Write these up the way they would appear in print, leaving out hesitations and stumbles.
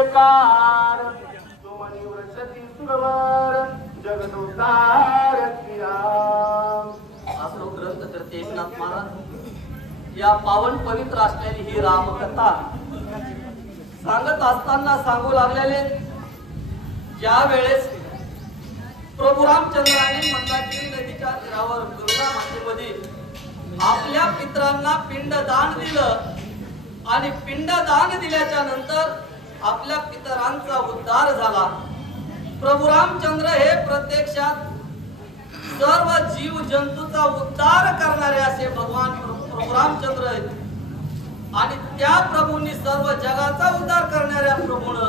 जयकार तुमनी वृषती सुरवर जगदोतार श्रीराम. असो ग्रंथकर्ते एकनाथ महाराज या पावन पवित्र असलेली ही रामकथा सांगत असताना सांगू लागलेले ज्या वेळेस प्रभू रामचंद्राने मंदाकिनी नदीच्या तीरावर गंगा मातेमध्ये आपल्या पितरांना पिंडदान दिलं आणि पिंडदान दिल्याच्या नंतर आपल्या पितरांचा उद्धार झाला. प्रभू रामचंद्र हे प्रत्यक्षात सर्व जीव जंतूचा उद्धार करणारे असे भगवान प्रभू रामचंद्र आहेत. आणि त्या प्रभूंनी सर्व जगाचा उद्धार करणाऱ्या प्रभूनं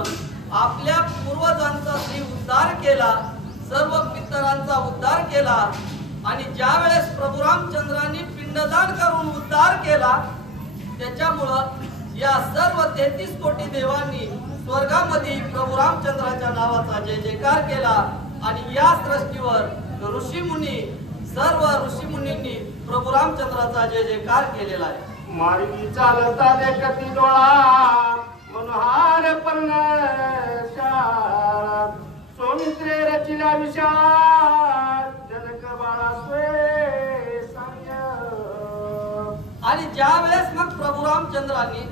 आपल्या पूर्वजांचा श्री उद्धार केला, सर्व पितरांचा उद्धार केला. आणि ज्या वेळेस प्रभू रामचंद्रांनी पिंडदान करून उद्धार केला त्याच्यामुळं या सर्व 33 कोटी देवांनी स्वर्गामध्ये प्रभू रामचंद्राच्या नावाचा जय जयकार केला. आणि या सृष्टीवर ऋषीमुनी सर्व ऋषीमुनींनी प्रभू रामचंद्राचा जय जयकार केलेला आहे. मार्गी चालता देखती डोळा मनोहार पर्णशाळा सोमित्रे रचिला विशाल जनक बाळा स्वे सांग. आणि ज्या वेळेस मग प्रभू रामचंद्रांनी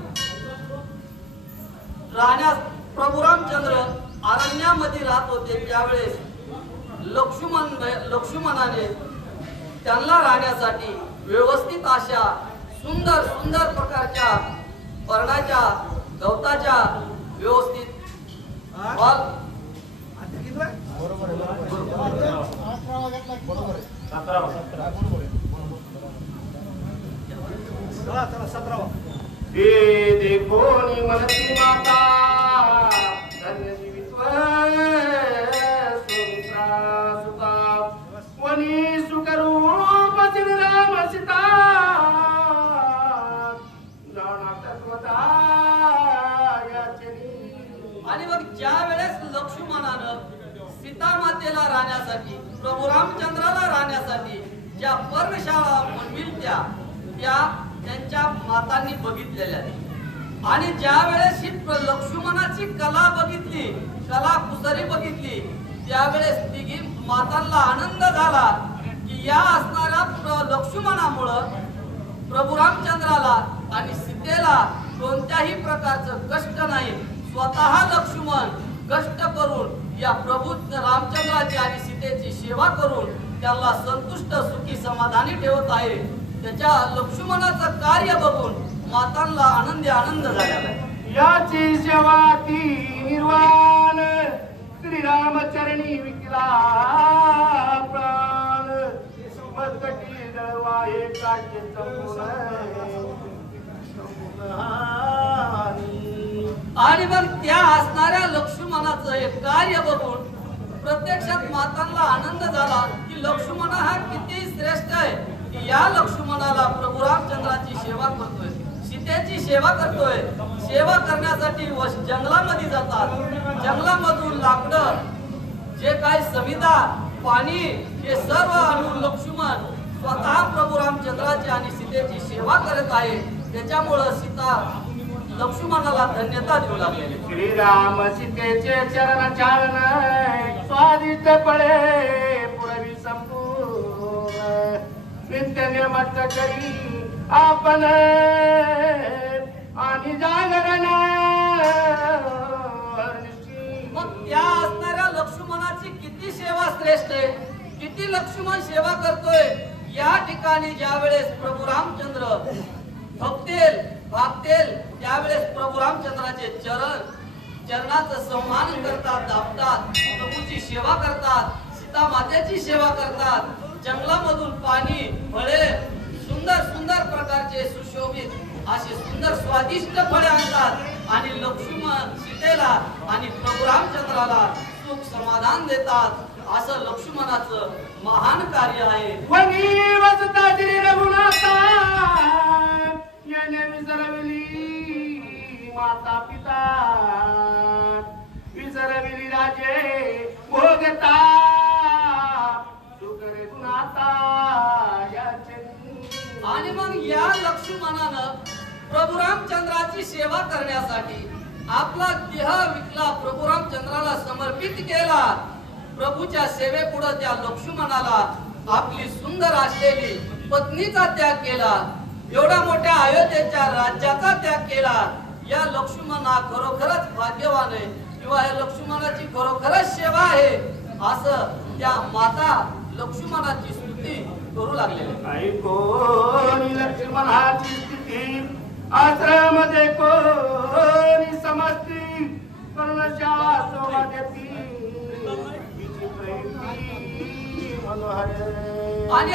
राहण्यास प्रभू रामचंद्र अरण्यामध्ये राहत होते त्यावेळेस लक्ष्मणाने त्यांना राहण्यासाठी व्यवस्थित अशा सुंदर सुंदर प्रकारच्या पर्णाच्या गवताच्या व्यवस्थित देखो मनती माता धन्य जीवित्व सुता वनी सुखरूप श्रीराम सीता आणि मग ज्या वेळेस लक्ष्मणानं सीता मातेला राहण्यासाठी प्रभू रामचंद्राला राहण्यासाठी ज्या पर्णशाळा बनविल्या त्या त्यांच्या मातांनी बघितलेल्या. आणि ज्या वेळेस ही लक्ष्मणाची कला बघितली, कला कुसरी बघितली त्यावेळेस तिघी मातांना आनंद झाला की या असणाऱ्या लक्ष्मणामुळं प्रभू रामचंद्राला आणि सीतेला कोणत्याही प्रकारचं कष्ट नाही. स्वतः लक्ष्मण कष्ट करून या प्रभू रामचंद्राची आणि सीतेची सेवा करून त्याला संतुष्ट सुखी समाधानी ठेवत आहे. त्याच्या लक्ष्मणाचं कार्य बघून मातांना आनंद झालेला आहे. याची सेवा ती निर्वाण श्रीरामचरणी विकला प्राण मस्तकी जळवाये काढे आणि मग त्या असणाऱ्या लक्ष्मणाचं हे कार्य बघून प्रत्यक्षात मातांना आनंद झाला की लक्ष्मण हा किती श्रेष्ठ आहे की या लक्ष्मणाला प्रभू रामचंद्राची सेवा करतोय, सीतेची सेवा करतोय. सेवा करण्यासाठी जंगलामध्ये जातात, जंगलामधून लाकडं जे काही सविधा पाणी हे सर्व आणून लक्ष्मण स्वतः प्रभू रामचंद्राची आणि सीतेची सेवा करत आहे. त्याच्यामुळे सीता लक्ष्मणाला धन्यता देऊ लागले. श्रीराम सीतेचे चरण चालन स्वादिष्ट पळे पुरवी संपूर्ण नित्य निर्मत करी आपण आणि जागरण. मग त्या असणाऱ्या लक्ष्मणाची किती सेवा श्रेष्ठ आहे, किती लक्ष्मण सेवा करतोय. या ठिकाणी ज्या वेळेस प्रभू रामचंद्र भागतेल त्यावेळेस प्रभू रामचंद्राचे चरणाचं सन्मान करतात, दाबतात, प्रभूची सेवा करतात, सीता मातेची सेवा करतात. जंगलामधून पाणी फळे सुंदर सुंदर प्रकारचे सुशोभित असे सुंदर स्वादिष्ट फळे आणतात आणि लक्ष्मण सीतेला आणि प्रभू रामचंद्राला सुख समाधान देतात. असं लक्ष्मणाचं महान कार्य आहे. वनी वसता श्री रघुनाथा याने विसरविली माता पिता विसरविली राजे भोगता सुख रघुनाथा याचे. आणि मग या लक्ष्मणानं प्रभू रामचंद्राची सेवा करण्यासाठी आपला देह विकला, प्रभू रामचंद्राला समर्पित केला. प्रभूच्या सेवेपुढे त्या लक्ष्मणाला आपली सुंदर असलेली पत्नीचा त्याग केला. एवढ्या मोठ्या अयोध्येच्या राज्याचा त्याग केला. या लक्ष्मण हा खरोखरच भाग्यवान आहे, किंवा या लक्ष्मणाची खरोखरच सेवा आहे, असं त्या माता लक्ष्मणाची स्तुती करू लागलेले. ऐकोनी लक्ष्मणाची स्थिती, आश्रमध्ये कोणी समजती, कर्णच्या सोबती तिची प्रेमी मनोहर. आणि